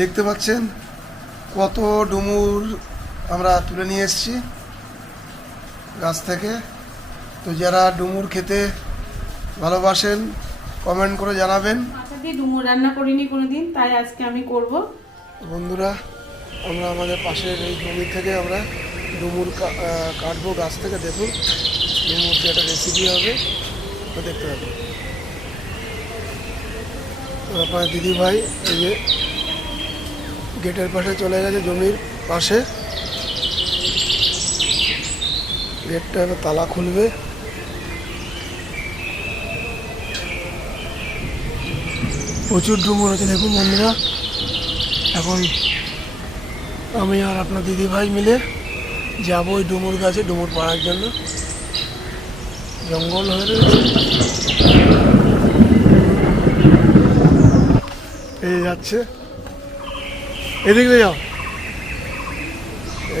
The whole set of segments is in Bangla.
দেখতে পাচ্ছেন কত ডুমুর আমরা তুলে নিয়ে এসেছি গাছ থেকে। তো যারা ডুমুর খেতে ভালোবাসেন কমেন্ট করে জানাবেন। মাথা দিয়ে ডুমুর রান্না করিনি কোনোদিন তাই আজকে আমি করব। বন্ধুরা আমরা আমাদের পাশের এই জমি থেকে আমরা ডুমুর কাটবো গাছ থেকে। দেখুন ডুমুর যে একটা রেসিপি হবে। তো দেখতে পাবেন আপনার দিদি ভাই এই যে গেটের পাশে চলে গেছে জমির পাশে। গেটটা এবার তালা খুলবে। প্রচুর ডুমুর আছে দেখুন বন্ধুরা। এখন আমি আর আপনার দিদি ভাই মিলে যাব ওই ডুমুর গাছে ডুমুর পাড়ার জন্য। জঙ্গল হয়ে রয়েছে। এই যাচ্ছে। এদিকে যাও।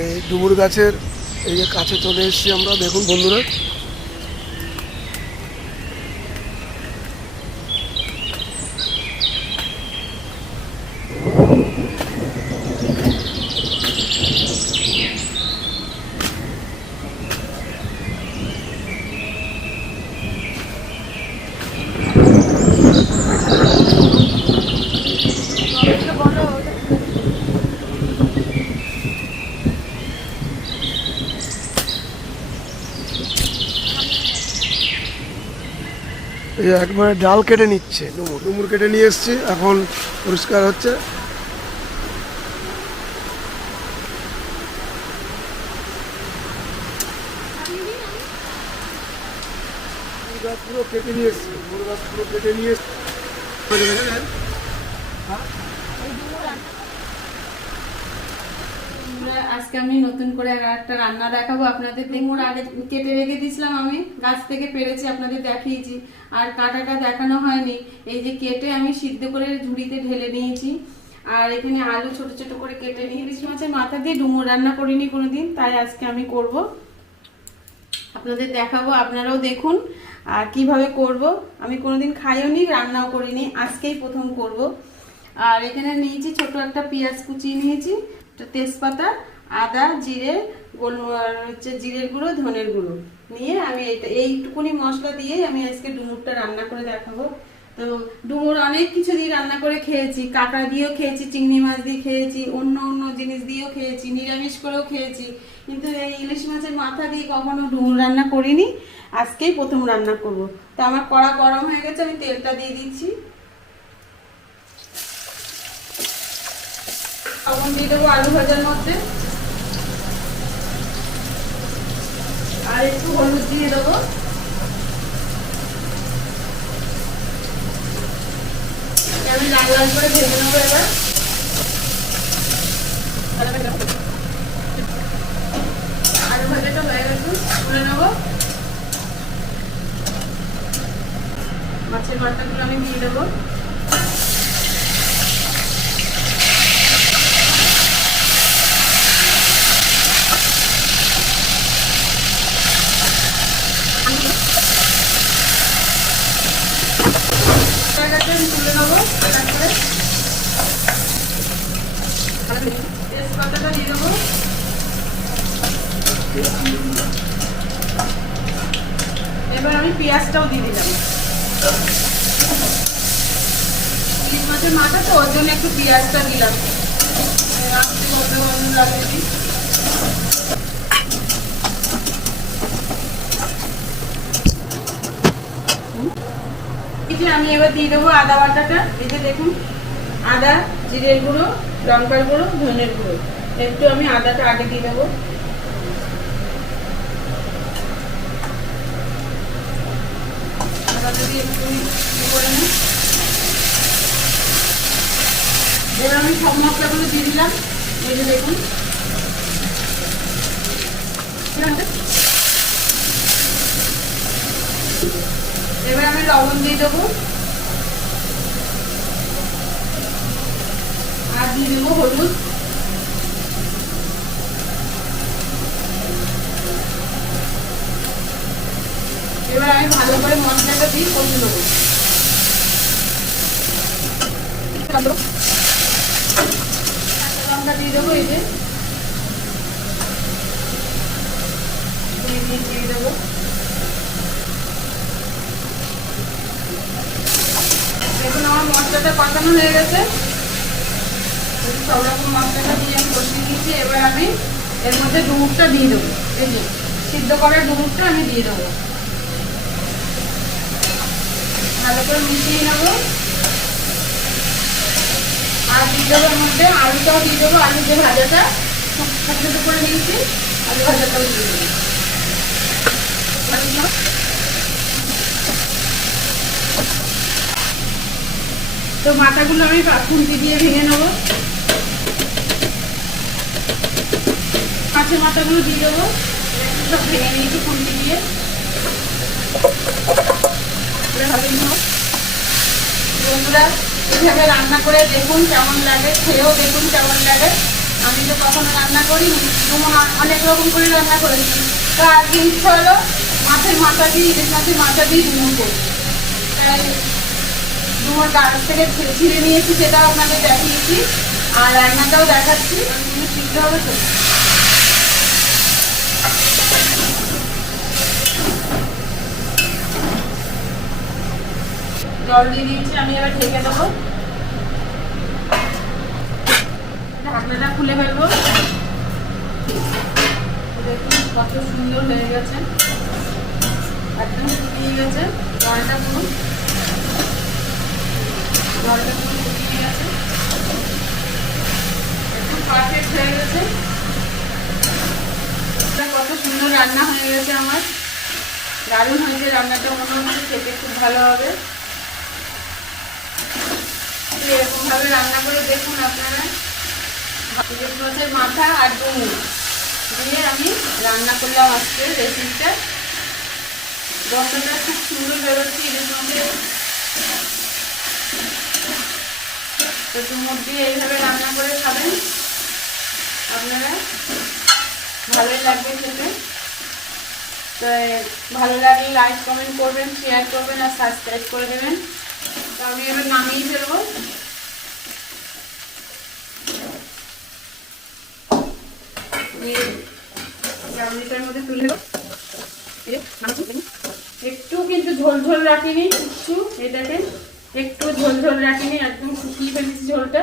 এই ডুমুর গাছের এই যে কাছে চলে এসেছি আমরা। দেখুন বন্ধুরা একবারে ডাল কেটে নিচ্ছে। ডুমুর। ডুমুর কেটে নিয়ে এসছি। এখন পরিষ্কার হচ্ছে। পুরো কেটে নিয়ে এসছি। পুরো কেটে নিয়ে এসছি। আজকে আমি নতুন করে একটা রান্না দেখাবো আপনাদের। ডুমুর আগে কেটে রেখে দিয়েছিলাম আমি। গাছ থেকে পেরেছি আপনাদের দেখিয়েছি। আর কাটাটা দেখানো হয়নি। এই যে কেটে আমি সিদ্ধ করে ঝুড়িতে ঢেলে নিয়েছি। আর এখানে আলু ছোট ছোট করে কেটে নিয়ে ইলিশ মাছের মাথা দিয়ে ডুমুর রান্না করিনি কোনোদিন, তাই আজকে আমি করব। আপনাদের দেখাবো, আপনারাও দেখুন আর কীভাবে করব। আমি কোনোদিন খাইও নি রান্নাও করিনি। আজকেই প্রথম করব। আর এখানে নিয়েছি ছোট একটা পেঁয়াজ কুচিয়ে নিয়েছি। তেজপাতা, আদা, জিরে, গোল হচ্ছে জিরের গুঁড়ো, ধনের গুঁড়ো নিয়ে আমি এটা এইটুকুনি মশলা দিয়ে আমি আজকে ডুমুরটা রান্না করে দেখাবো। তো ডুমুর অনেক কিছু দিয়ে রান্না করে খেয়েছি, কাঁকড়া দিয়েও খেয়েছি, চিংড়ি মাছ দিয়ে খেয়েছি, অন্য অন্য জিনিস দিয়েও খেয়েছি, নিরামিষ করেও খেয়েছি। কিন্তু এই ইলিশ মাছের মাথা দিয়ে কখনো ডুমুর রান্না করিনি। আজকেই প্রথম রান্না করব। তো আমার কড়া গরম হয়ে গেছে, আমি তেলটা দিয়ে দিচ্ছি। লবণ দিয়ে দেবো আলু ভাজার মধ্যে। আর একটু হলুদ দিয়ে দেবো। আমি লাল লাল করে ভেজে নেব এবার। আলু ভাজাটা হয়ে গেছে, তুলে নেব। মাছের মাথাগুলো আমি দিয়ে দেবো হয়ে গেছে আমি তুলে নেব। তারপরে তেজপাতাটা দিয়ে দেবো এবার আমি পেঁয়াজটাও দিয়ে দিলাম ইলিশ মাছের মাথা তো ওর জন্য একটু পেঁয়াজটা দিলাম লাগবে দিই। এই যে আমি এবার দিয়ে দেবো আদা বাটাটা। এই যে দেখুন, আদা, জিরের গুঁড়ো, লঙ্কার গুঁড়ো, ধনের গুঁড়ো। একটু আমি আদাটা আগে দিয়ে দেবো। একটু এবার আমি সব মশলাগুলো দিয়ে দিলাম। এই যে দেখুন। এবার আমি লবণ দিয়ে দেবো। আর দিয়ে দেবো হলুদ। এবার আমি ভালো করে মশলাটা দিয়ে কষে নেব। দিয়ে দেবো এই যে। দিয়ে দেবো দেখুন আমার মশলাটা কষানো হয়ে গেছে। সব রকম দিয়ে আমি এবার আমি এর মধ্যে ডুমুরটা দিয়ে দেবো। সিদ্ধ ডুমুরটা আমি দিয়ে দেবো। ভালো করে মিশিয়ে নেব। আর দিয়ে দেবো এর মধ্যে আলুটাও দিয়ে দেবো। আলু যে ভাজাটা শুকনো করে দিয়েছি, আলু ভাজাটাও দিয়ে দেবো। তো মাথাগুলো আমি খুন্তি দিয়ে ভেঙে নেব। মাছের মাথাগুলো দিয়ে দেবো। সব ভেঙে নিয়েছি খুন্তি দিয়ে। বন্ধুরা, এইভাবে রান্না করে দেখুন কেমন লাগে, খেয়েও দেখুন কেমন লাগে। আমি তো কখনো রান্না করিনি অনেক রকম করে রান্না করেছি। তো আজকে ইচ্ছা হলো মাছের মাথা দিয়ে ইলিশ মাছের মাথা দিয়ে ডুমুর করব। তাই ডুমুর গাছ থেকে ছিঁড়ে নিয়েছি, সেটাও আপনাদের দেখিয়েছি। আর রান্নাটাও দেখাচ্ছি। সিদ্ধ হবে তো জল দিয়ে দিয়েছি, আমি এবার ঢেকে দেবো। ঢাকনাটা খুলে ফেলব। দেখুন কত সুন্দর হয়ে গেছে। একদম শুকিয়ে গেছে। জলটা পুরো। শুকিয়ে গেছে একদম পারফেক্ট হয়ে গেছে কত সুন্দর রান্না হয়ে গেছে আমার। দারুণ হয়েছে রান্নাটা মনে হচ্ছে খেতে খুব ভালো হবে। এরকম ভাবে রান্না করে দেখুন আপনারা। মাথা আর ডুমুর দিয়ে আমি রান্না করলাম আজকে রেসিপিটা গন্ধটা খুব সুন্দর বেরোচ্ছে ইলিশ মাছের তো ডুমুর দিয়ে এইভাবে রান্না করে খাবেন। আপনারা? ভালোই লাগবে খেতে। তো ভালো লাগলে লাইক কমেন্ট করবেন শেয়ার করবেন আর সাবস্ক্রাইব করে দেবেন। তো আমি এবার নামিয়ে ফেলব। মধ্যে তুলে। একটু কিন্তু ঝোল ঝোল রাখিনি, একটু এটাকে একটু ঝোল ঝোল রাখিনি একদম শুকিয়ে ফেলেছি ঝোলটা।